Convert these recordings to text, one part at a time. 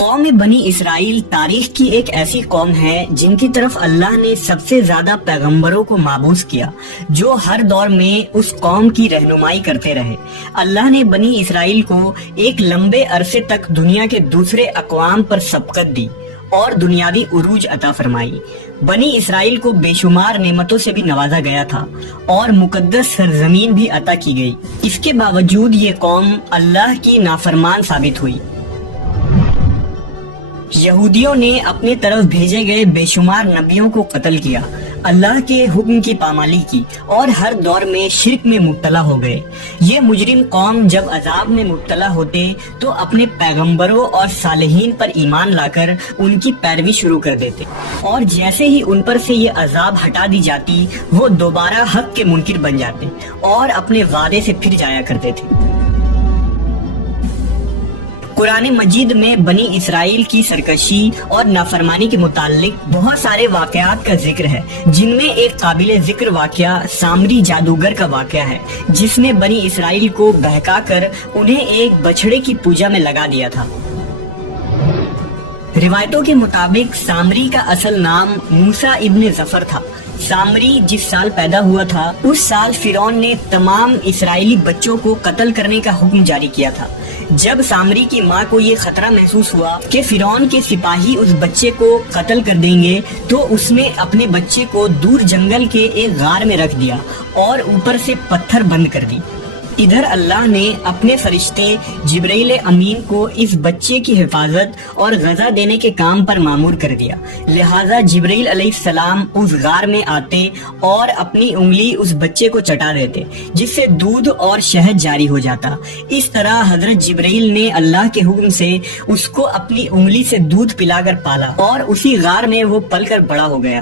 قوم بنی اسرائیل تاریخ کی ایک ایسی قوم ہے جن کی طرف اللہ نے سب سے زیادہ پیغمبروں کو مابعوث کیا، جو ہر دور میں اس قوم کی رہنمائی کرتے رہے۔ اللہ نے بنی اسرائیل کو ایک لمبے عرصے تک دنیا کے دوسرے اقوام پر سبقت دی اور دنیاوی عروج عطا فرمائی۔ بنی اسرائیل کو بے شمار نعمتوں سے بھی نوازا گیا تھا اور مقدس سرزمین بھی عطا کی گئی۔ اس کے باوجود یہ قوم اللہ کی نافرمان ثابت ہوئی۔ یہودیوں نے اپنے طرف بھیجے گئے بے شمار نبیوں کو قتل کیا، اللہ کے حکم کی پامالی کی اور ہر دور میں شرک میں مبتلا ہو گئے۔ یہ مجرم قوم جب عذاب میں مبتلا ہوتے تو اپنے پیغمبروں اور صالحین پر ایمان لا کر ان کی پیروی شروع کر دیتے، اور جیسے ہی ان پر سے یہ عذاب ہٹا دی جاتی وہ دوبارہ حق کے منکر بن جاتے اور اپنے وعدے سے پھر جایا کرتے تھے۔ قرآن مجید میں بنی اسرائیل کی سرکشی اور نافرمانی کے متعلق بہت سارے واقعات کا ذکر ہے، جن میں ایک قابل ذکر واقعہ سامری جادوگر کا واقعہ ہے، جس نے بنی اسرائیل کو بہکا کر انہیں ایک بچھڑے کی پوجا میں لگا دیا تھا۔ روایتوں کے مطابق سامری کا اصل نام موسیٰ ابن ظفر تھا۔ سامری جس سال پیدا ہوا تھا اس سال فرعون نے تمام اسرائیلی بچوں کو قتل کرنے کا حکم جاری کیا تھا۔ جب سامری کی ماں کو یہ خطرہ محسوس ہوا کہ فرعون کے سپاہی اس بچے کو قتل کر دیں گے تو اس نے اپنے بچے کو دور جنگل کے ایک غار میں رکھ دیا اور اوپر سے پتھر بند کر دی۔ ادھر اللہ نے اپنے فرشتے جبرائیل امین کو اس بچے کی حفاظت اور غذا دینے کے کام پر مامور کر دیا، لہٰذا جبرائیل علیہ السلام اس غار میں آتے اور اپنی انگلی اس بچے کو چٹا دیتے، جس سے دودھ اور شہد جاری ہو جاتا۔ اس طرح حضرت جبرائیل نے اللہ کے حکم سے اس کو اپنی انگلی سے دودھ پلا کر پالا اور اسی غار میں وہ پل کر بڑا ہو گیا۔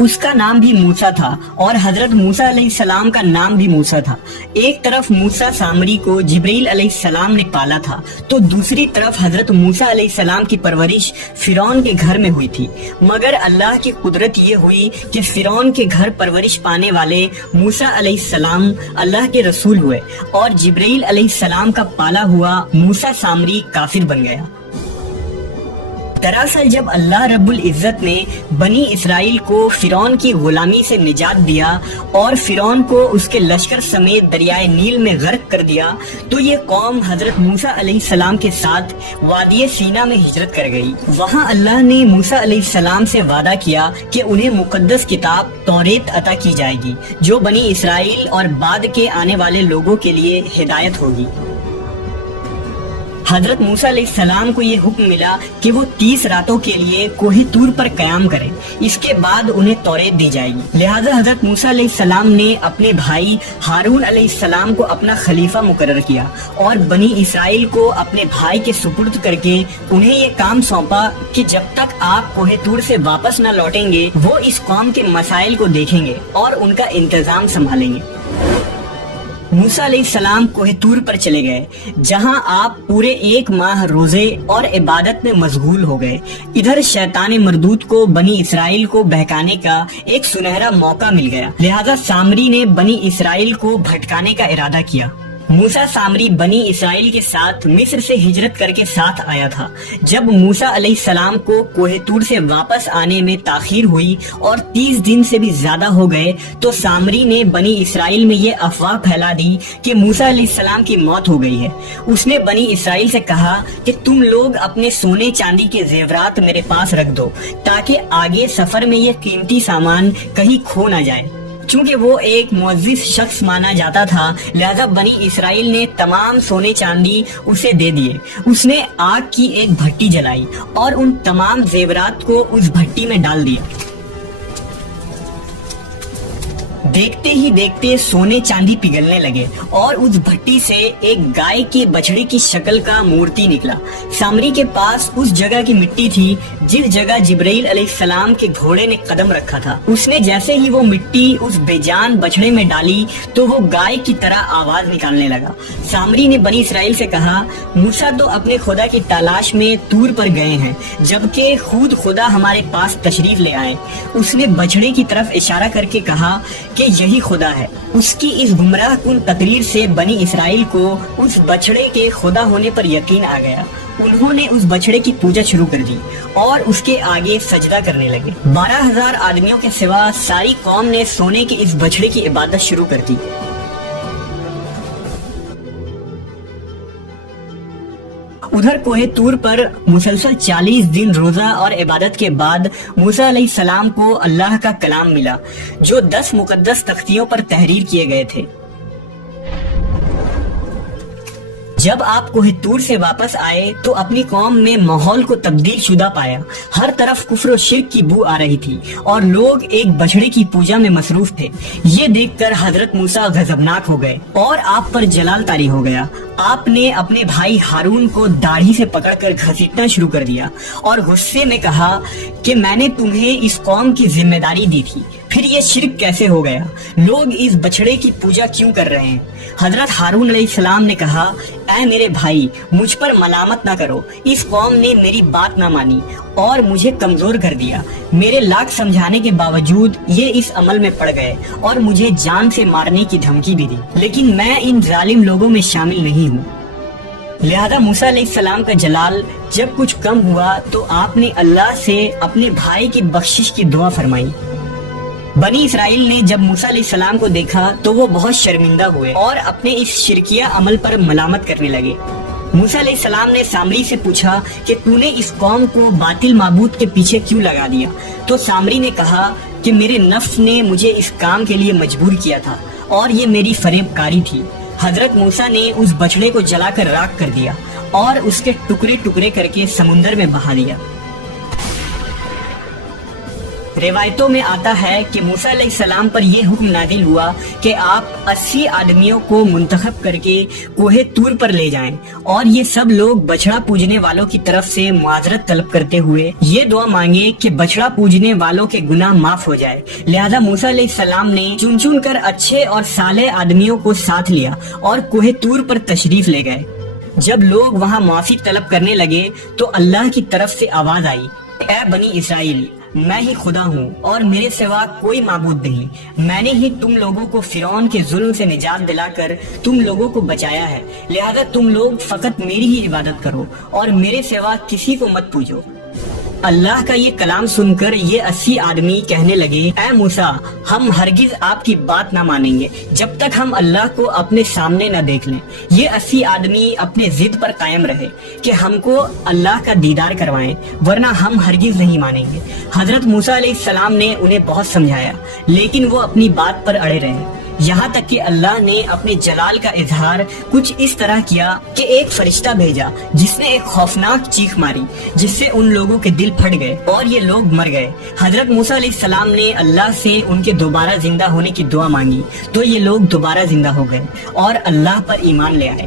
اس کا نام بھی موسیٰ تھا اور حضرت موسیٰ علیہ السلام کا نام بھی موسیٰ تھا۔ ایک طرف موسیٰ سامری کو جبرائیل علیہ السلام نے پالا تھا تو دوسری طرف حضرت موسیٰ علیہ السلام کی پرورش فرعون کے گھر میں ہوئی تھی، مگر اللہ کی قدرت یہ ہوئی کہ فرعون کے گھر پرورش پانے والے موسیٰ علیہ السلام اللہ کے رسول ہوئے اور جبرائیل علیہ السلام کا پالا ہوا موسیٰ سامری کافر بن گیا۔ دراصل جب اللہ رب العزت نے بنی اسرائیل کو فرعون کی غلامی سے نجات دیا اور فرعون کو اس کے لشکر سمیت دریائے نیل میں غرق کر دیا تو یہ قوم حضرت موسیٰ علیہ السلام کے ساتھ وادی سینا میں ہجرت کر گئی۔ وہاں اللہ نے موسیٰ علیہ السلام سے وعدہ کیا کہ انہیں مقدس کتاب توریت عطا کی جائے گی، جو بنی اسرائیل اور بعد کے آنے والے لوگوں کے لیے ہدایت ہوگی۔ حضرت موسیٰ علیہ السلام کو یہ حکم ملا کہ وہ 30 راتوں کے لیے کوہ طور پر قیام کریں، اس کے بعد انہیں توریت دی جائے گی۔ لہٰذا حضرت موسیٰ علیہ السلام نے اپنے بھائی ہارون علیہ السلام کو اپنا خلیفہ مقرر کیا اور بنی اسرائیل کو اپنے بھائی کے سپرد کر کے انہیں یہ کام سونپا کہ جب تک آپ کوہ طور سے واپس نہ لوٹیں گے وہ اس قوم کے مسائل کو دیکھیں گے اور ان کا انتظام سنبھالیں گے۔ موسیٰ علیہ السلام کوہ طور پر چلے گئے، جہاں آپ پورے 1 ماہ روزے اور عبادت میں مشغول ہو گئے۔ ادھر شیطان مردود کو بنی اسرائیل کو بہکانے کا ایک سنہرا موقع مل گیا، لہذا سامری نے بنی اسرائیل کو بھٹکانے کا ارادہ کیا۔ موسیٰ سامری بنی اسرائیل کے ساتھ مصر سے ہجرت کر کے ساتھ آیا تھا۔ جب موسیٰ علیہ السلام کو کوہ طور سے واپس آنے میں تاخیر ہوئی اور 30 دن سے بھی زیادہ ہو گئے تو سامری نے بنی اسرائیل میں یہ افواہ پھیلا دی کہ موسیٰ علیہ السلام کی موت ہو گئی ہے۔ اس نے بنی اسرائیل سے کہا کہ تم لوگ اپنے سونے چاندی کے زیورات میرے پاس رکھ دو تاکہ آگے سفر میں یہ قیمتی سامان کہیں کھو نہ جائے۔ چونکہ وہ ایک معزز شخص مانا جاتا تھا لہذا بنی اسرائیل نے تمام سونے چاندی اسے دے دیے۔ اس نے آگ کی ایک بھٹی جلائی اور ان تمام زیورات کو اس بھٹی میں ڈال دیا۔ دیکھتے ہی دیکھتے سونے چاندی پگھلنے لگے اور اس بھٹی سے ایک گائے کے بچڑے کی شکل کا مورتی نکلا۔ سامری کے پاس اس جگہ کی مٹی تھی جس جگہ جبرائیل علیہ السلام کے گھوڑے نے قدم رکھا تھا۔ اس نے جیسے ہی وہ مٹی اس بے جان بچڑے میں ڈالی تو وہ گائے کی طرح آواز نکالنے لگا۔ سامری نے بنی اسرائیل سے کہا، موسیٰ تو اپنے خدا کی تلاش میں طور پر گئے ہیں جبکہ خود خدا ہمارے پاس تشریف لے آئے۔ اس نے بچڑے کی طرف اشارہ کر کے کہا کہ یہی خدا ہے۔ اس کی اس گمراہ کن تقریر سے بنی اسرائیل کو اس بچڑے کے خدا ہونے پر یقین آ گیا۔ انہوں نے اس بچڑے کی پوجا شروع کر دی اور اس کے آگے سجدہ کرنے لگے۔ 12,000 آدمیوں کے سوا ساری قوم نے سونے کے اس بچڑے کی عبادت شروع کر دی۔ ادھر کوہ طور پر مسلسل 40 دن روزہ اور عبادت کے بعد موسیٰ علیہ السلام کو اللہ کا کلام ملا جو 10 مقدس تختیوں پر تحریر کیے گئے تھے۔ جب آپ کوہ طور سے واپس آئے تو اپنی قوم میں ماحول کو تبدیل شدہ پایا۔ ہر طرف کفر و شرک کی بو آ رہی تھی اور لوگ ایک بچڑے کی پوجا میں مصروف تھے۔ یہ دیکھ کر حضرت موسیٰ غضبناک ہو گئے اور آپ پر جلال طاری ہو گیا۔ آپ نے اپنے بھائی ہارون کو داڑھی سے پکڑ کر گھسیٹنا شروع کر دیا اور غصے میں کہا کہ میں نے تمہیں اس قوم کی ذمہ داری دی تھی، پھر یہ شرک کیسے ہو گیا؟ لوگ اس بچڑے کی پوجا کیوں کر رہے ہیں؟ حضرت ہارون علیہ السلام نے کہا، اے میرے بھائی، مجھ پر ملامت نہ کرو۔ اس قوم نے میری بات نہ مانی اور مجھے کمزور کر دیا۔ میرے لاکھ سمجھانے کے باوجود یہ اس عمل میں پڑ گئے اور مجھے جان سے مارنے کی دھمکی بھی دی، لیکن میں ان ظالم لوگوں میں شامل نہیں ہوں۔ لہذا موسیٰ علیہ السلام کا جلال جب کچھ کم ہوا تو آپ نے اللہ سے اپنے بھائی کی بخشش کی دعا فرمائی۔ بنی اسرائیل نے جب موسیٰ علیہ السلام کو دیکھا تو وہ بہت شرمندہ ہوئے اور اپنے اس شرکیہ عمل پر ملامت کرنے لگے۔ موسیٰ علیہ السلام نے سامری سے پوچھا کہ تو نے اس قوم کو باطل معبود کے پیچھے کیوں لگا دیا؟ تو سامری نے کہا کہ میرے نفس نے مجھے اس کام کے لیے مجبور کیا تھا اور یہ میری فریب کاری تھی۔ حضرت موسیٰ نے اس بچڑے کو جلا کر راکھ کر دیا اور اس کے ٹکڑے ٹکڑے کر کے سمندر میں بہا دیا۔ روایتوں میں آتا ہے کہ موسیٰ علیہ السلام پر یہ حکم نازل ہوا کہ آپ 80 آدمیوں کو منتخب کر کے کوہ طور پر لے جائیں اور یہ سب لوگ بچڑا پوجنے والوں کی طرف سے معذرت طلب کرتے ہوئے یہ دعا مانگے کہ بچڑا پوجنے والوں کے گناہ معاف ہو جائے۔ لہذا موسیٰ علیہ السلام نے چن چن کر اچھے اور صالح آدمیوں کو ساتھ لیا اور کوہ طور پر تشریف لے گئے۔ جب لوگ وہاں معافی طلب کرنے لگے تو اللہ کی طرف سے آواز آئی، اے بنی اسرائیل، میں ہی خدا ہوں اور میرے سوا کوئی معبود نہیں۔ میں نے ہی تم لوگوں کو فرعون کے ظلم سے نجات دلا کر تم لوگوں کو بچایا ہے، لہذا تم لوگ فقط میری ہی عبادت کرو اور میرے سوا کسی کو مت پوجو۔ اللہ کا یہ کلام سن کر یہ 80 آدمی کہنے لگے، اے موسیٰ، ہم ہرگز آپ کی بات نہ مانیں گے جب تک ہم اللہ کو اپنے سامنے نہ دیکھ لیں۔ یہ 80 آدمی اپنے ضد پر قائم رہے کہ ہم کو اللہ کا دیدار کروائیں، ورنہ ہم ہرگز نہیں مانیں گے۔ حضرت موسیٰ علیہ السلام نے انہیں بہت سمجھایا لیکن وہ اپنی بات پر اڑے رہے، یہاں تک کہ اللہ نے اپنے جلال کا اظہار کچھ اس طرح کیا کہ ایک فرشتہ بھیجا جس نے ایک خوفناک چیخ ماری جس سے ان لوگوں کے دل پھٹ گئے اور یہ لوگ مر گئے۔ حضرت موسیٰ علیہ السلام نے اللہ سے ان کے دوبارہ زندہ ہونے کی دعا مانگی تو یہ لوگ دوبارہ زندہ ہو گئے اور اللہ پر ایمان لے آئے۔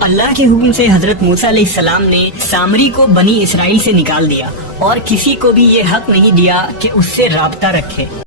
اللہ کے حکم سے حضرت موسیٰ علیہ السلام نے سامری کو بنی اسرائیل سے نکال دیا اور کسی کو بھی یہ حق نہیں دیا کہ اس سے رابطہ رکھے۔